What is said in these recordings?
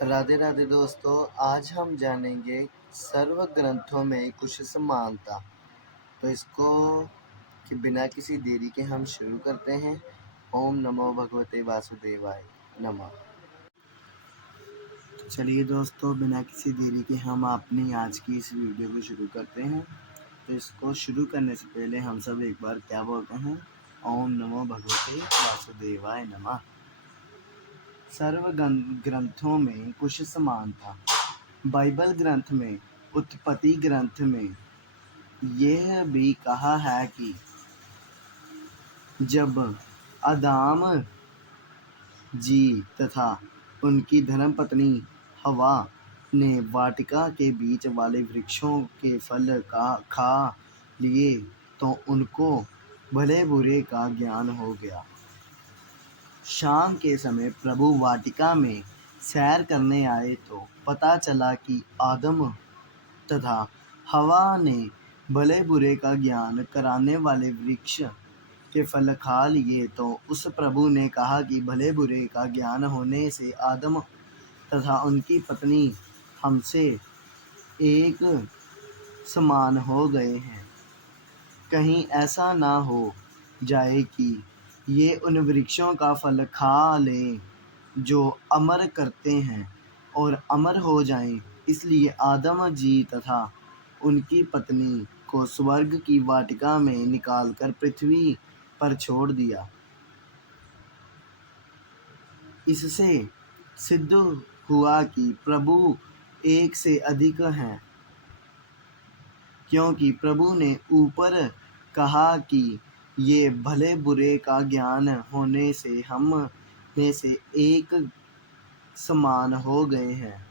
राधे राधे दोस्तों, आज हम जानेंगे सर्व ग्रंथों में कुछ समानता। तो इसको कि बिना किसी देरी के हम शुरू करते हैं। ओम नमो भगवते वासुदेवाय नमः। चलिए दोस्तों, बिना किसी देरी के हम अपनी आज की इस वीडियो को शुरू करते हैं। तो इसको शुरू करने से पहले हम सब एक बार क्या बोलते हैं? ओम नमो भगवते वासुदेवाय नमः। सर्व ग्रंथों में कुछ समानता। बाइबल ग्रंथ में, उत्पत्ति ग्रंथ में यह भी कहा है कि जब आदम जी तथा उनकी धर्मपत्नी हवा ने वाटिका के बीच वाले वृक्षों के फल का खा लिए तो उनको भले बुरे का ज्ञान हो गया। शाम के समय प्रभु वाटिका में सैर करने आए तो पता चला कि आदम तथा हवा ने भले बुरे का ज्ञान कराने वाले वृक्ष के फल खा लिए। तो उस प्रभु ने कहा कि भले बुरे का ज्ञान होने से आदम तथा उनकी पत्नी हमसे एक समान हो गए हैं। कहीं ऐसा ना हो जाए कि ये उन वृक्षों का फल खा लें जो अमर करते हैं और अमर हो जाएं। इसलिए आदम जी तथा उनकी पत्नी को स्वर्ग की वाटिका में निकालकर पृथ्वी पर छोड़ दिया। इससे सिद्ध हुआ कि प्रभु एक से अधिक हैं, क्योंकि प्रभु ने ऊपर कहा कि ये भले बुरे का ज्ञान होने से हम में से एक समान हो गए हैं।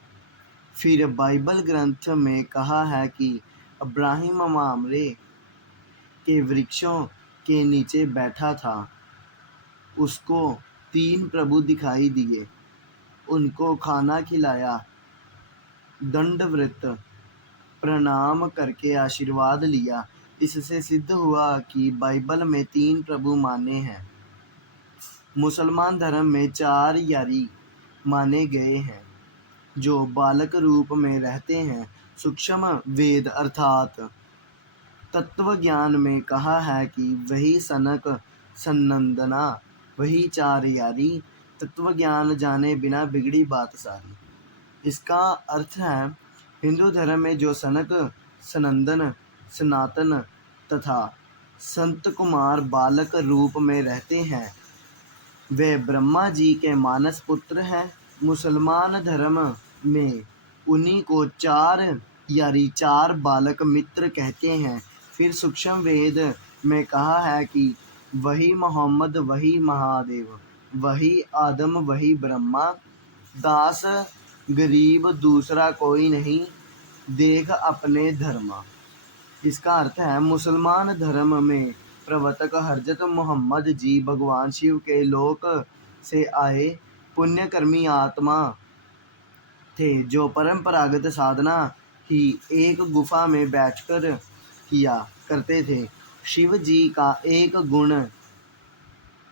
फिर बाइबल ग्रंथ में कहा है कि अब्राहम मामरे के वृक्षों के नीचे बैठा था। उसको 3 प्रभु दिखाई दिए, उनको खाना खिलाया, दंडवत प्रणाम करके आशीर्वाद लिया। इससे सिद्ध हुआ कि बाइबल में 3 प्रभु माने हैं। मुसलमान धर्म में 4 यारी माने गए हैं जो बालक रूप में रहते हैं। सूक्ष्म वेद अर्थात तत्व ज्ञान में कहा है कि वही सनक सनंदना, वही 4 यारी, तत्व ज्ञान जाने बिना बिगड़ी बात सारी। इसका अर्थ है, हिंदू धर्म में जो सनक सनंदन सनातन तथा संत कुमार बालक रूप में रहते हैं वे ब्रह्मा जी के मानस पुत्र हैं। मुसलमान धर्म में उन्हीं को 4 यारी 4 बालक मित्र कहते हैं। फिर सूक्ष्म वेद में कहा है कि वही मोहम्मद, वही महादेव, वही आदम, वही ब्रह्मा, दास गरीब दूसरा कोई नहीं, देख अपने धर्म। इसका अर्थ है, मुसलमान धर्म में प्रवर्तक हजरत मोहम्मद जी भगवान शिव के लोक से आए पुण्यकर्मी आत्मा थे जो परंपरागत साधना ही एक गुफा में बैठकर किया करते थे। शिव जी का एक गुण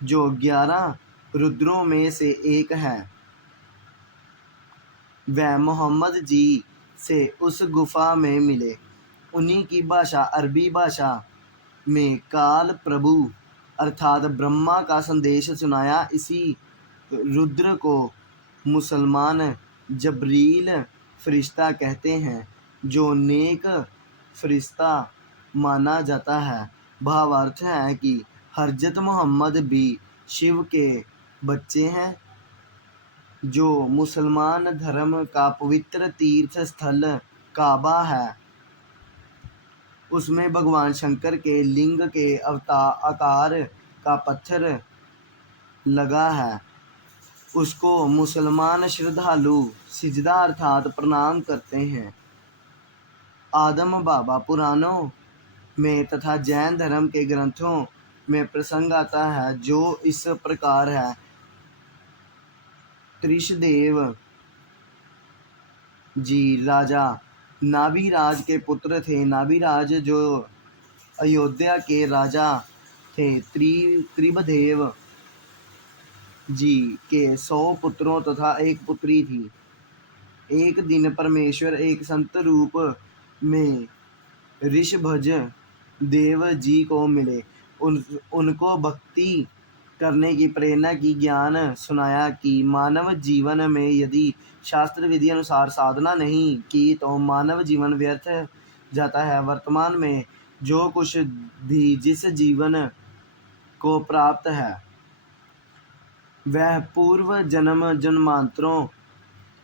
जो 11 रुद्रों में से एक है, वह मोहम्मद जी से उस गुफा में मिले। उन्हीं की भाषा अरबी भाषा में काल प्रभु अर्थात ब्रह्मा का संदेश सुनाया। इसी रुद्र को मुसलमान जबरील फरिश्ता कहते हैं जो नेक फरिश्ता माना जाता है। भावार्थ है कि हजरत मोहम्मद भी शिव के बच्चे हैं। जो मुसलमान धर्म का पवित्र तीर्थ स्थल काबा है, उसमें भगवान शंकर के लिंग के आकार का पत्थर लगा है। उसको मुसलमान श्रद्धालु सिजदा अर्थात प्रणाम करते हैं। आदम बाबा पुराणों में तथा जैन धर्म के ग्रंथों में प्रसंग आता है जो इस प्रकार है। त्रिशदेव जी राजा नाभिराज के पुत्र थे। नाभिराज जो अयोध्या के राजा थे। त्रिभदेव जी के 100 पुत्रों तथा एक पुत्री थी। एक दिन परमेश्वर एक संत रूप में ऋषभज देव जी को मिले। उनको भक्ति करने की प्रेरणा की ज्ञान सुनाया कि मानव जीवन में यदि शास्त्र विधि अनुसार साधना नहीं की तो मानव जीवन व्यर्थ जाता है। वर्तमान में जो कुछ भी जिस जीवन को प्राप्त है वह पूर्व जन्म जन्मांतरों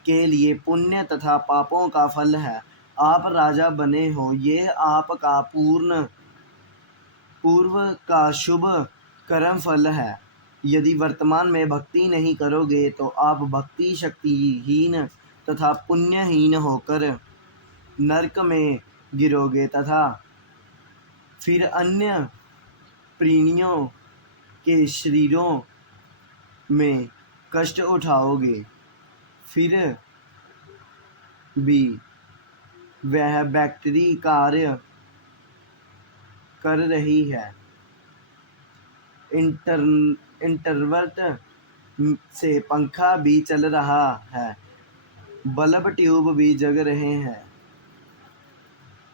के लिए पुण्य तथा पापों का फल है। आप राजा बने हो, यह आपका पूर्व का शुभ कर्म फल है। यदि वर्तमान में भक्ति नहीं करोगे तो आप भक्ति शक्तिहीन तथा पुण्यहीन होकर नरक में गिरोगे तथा फिर अन्य प्राणियों के शरीरों में कष्ट उठाओगे। फिर भी वह बैटरी कार्य कर रही है, इंटरवर्ट से पंखा भी चल रहा है, बल्ब ट्यूब भी जग रहे हैं।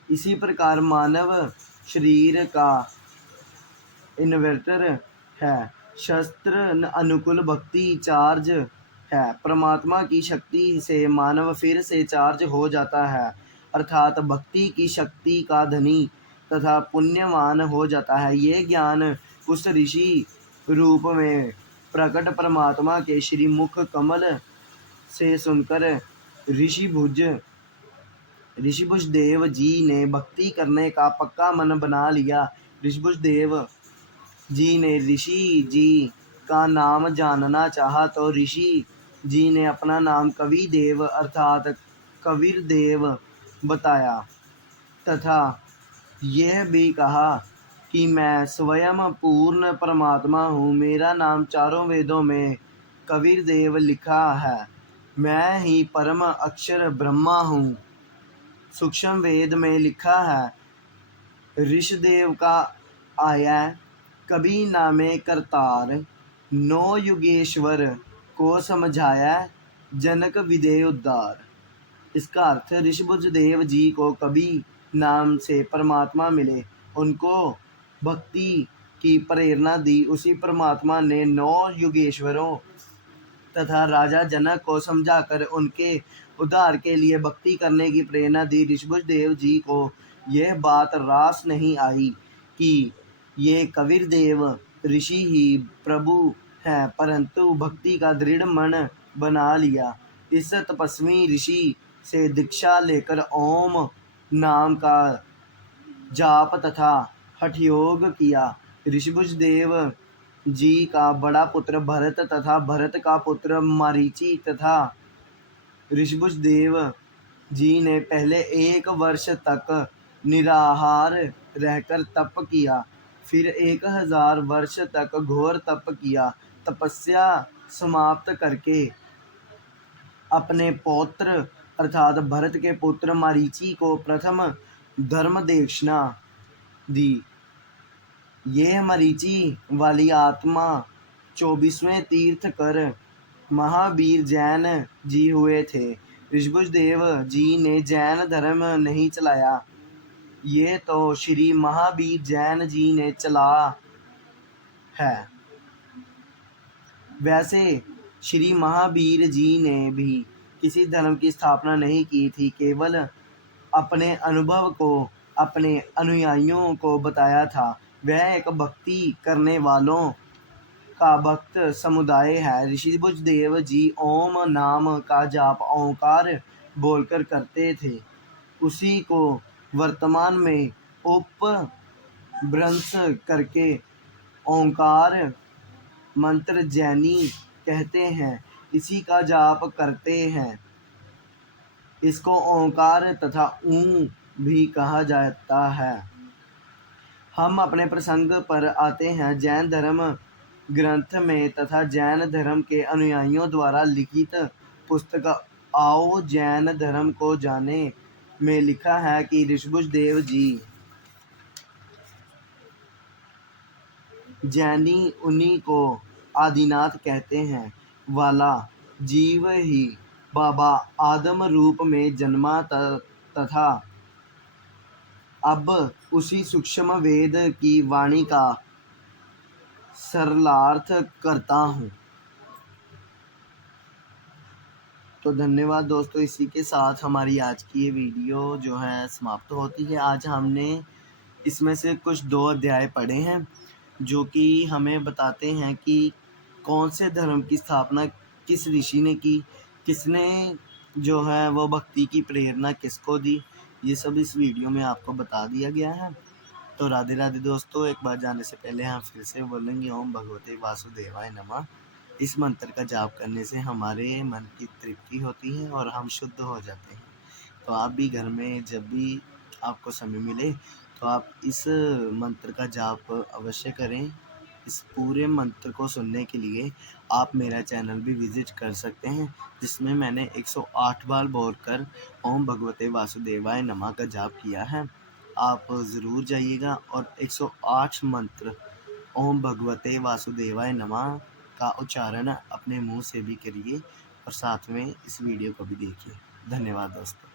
इसी प्रकार मानव शरीर का इन्वर्टर है, शस्त्र अनुकूल भक्ति चार्ज है। परमात्मा की शक्ति से मानव फिर से चार्ज हो जाता है, अर्थात भक्ति की शक्ति का धनी तथा पुण्यवान हो जाता है। ये ज्ञान उस ऋषि रूप में प्रकट परमात्मा के श्री मुख कमल से सुनकर ऋषिभुज देव जी ने भक्ति करने का पक्का मन बना लिया। ऋषिभुज देव जी ने ऋषि जी का नाम जानना चाहा तो ऋषि जी ने अपना नाम कविदेव अर्थात कबीरदेव बताया तथा यह भी कहा कि मैं स्वयं पूर्ण परमात्मा हूँ। मेरा नाम चारों वेदों में कबीरदेव लिखा है। मैं ही परम अक्षर ब्रह्मा हूँ। सूक्ष्म वेद में लिखा है, ऋषदेव का आया कभी नामे करतार, नौ युगेश्वर को समझाया जनक विदे उद्धार। इसका अर्थ ऋषभुज देव जी को कभी नाम से परमात्मा मिले, उनको भक्ति की प्रेरणा दी। उसी परमात्मा ने 9 युगेश्वरों तथा राजा जनक को समझाकर उनके उद्धार के लिए भक्ति करने की प्रेरणा दी। ऋषभुज देव जी को यह बात रास नहीं आई कि ये कबीरदेव ऋषि ही प्रभु हैं, परंतु भक्ति का दृढ़ मन बना लिया। इस तपस्वी ऋषि से दीक्षा लेकर ओम नाम का जाप तथा हठयोग किया। ऋषिभुज देव जी का बड़ा पुत्र भरत तथा भरत का पुत्र मरीचि तथा ऋषिभुज देव जी ने पहले 1 वर्ष तक निराहार रहकर तप किया, फिर 1000 वर्ष तक घोर तप किया। तपस्या समाप्त करके अपने पौत्र अर्थात भरत के पुत्र मरीचि को प्रथम धर्म दक्षिणा दी। यह मरीचि वाली आत्मा 24वें तीर्थकर महावीर जैन जी हुए थे। ऋषभुज देव जी ने जैन धर्म नहीं चलाया, ये तो श्री महावीर जैन जी ने चला है। वैसे श्री महावीर जी ने भी किसी धर्म की स्थापना नहीं की थी, केवल अपने अनुभव को अपने अनुयायियों को बताया था। वह एक भक्ति करने वालों का भक्त समुदाय है। ऋषिभुज देव जी ओम नाम का जाप ओंकार बोलकर करते थे, उसी को वर्तमान में उपभ्रंश करके ओंकार मंत्र जैनी कहते हैं। इसी का जाप करते हैं। इसको ओंकार तथा ऊं भी कहा जाता है। हम अपने प्रसंग पर आते हैं। जैन धर्म ग्रंथ में तथा जैन धर्म के अनुयायियों द्वारा लिखित पुस्तक आओ जैन धर्म को जाने में लिखा है कि ऋषिभुज देव जी जैनी उन्हीं को आदिनाथ कहते हैं, वाला जीव ही बाबा आदम रूप में जन्मा तथा अब उसी सूक्ष्म वेद की वाणी का सरलार्थ करता हूँ। तो धन्यवाद दोस्तों, इसी के साथ हमारी आज की ये वीडियो जो है समाप्त होती है। आज हमने इसमें से कुछ 2 अध्याय पढ़े हैं जो कि हमें बताते हैं कि कौन से धर्म की स्थापना किस ऋषि ने की, किसने जो है वो भक्ति की प्रेरणा किसको दी, ये सब इस वीडियो में आपको बता दिया गया है। तो राधे राधे दोस्तों, एक बार जाने से पहले हम फिर से बोलेंगे ओम भगवते वासुदेवाय नमः। इस मंत्र का जाप करने से हमारे मन की तृप्ति होती है और हम शुद्ध हो जाते हैं। तो आप भी घर में जब भी आपको समय मिले तो आप इस मंत्र का जाप अवश्य करें। इस पूरे मंत्र को सुनने के लिए आप मेरा चैनल भी विज़िट कर सकते हैं, जिसमें मैंने 108 बार बोलकर ओम भगवते वासुदेवाय नमः का जाप किया है। आप ज़रूर जाइएगा और 108 मंत्र ओम भगवते वासुदेवाय नमः का उच्चारण अपने मुंह से भी करिए और साथ में इस वीडियो को भी देखिए। धन्यवाद दोस्तों।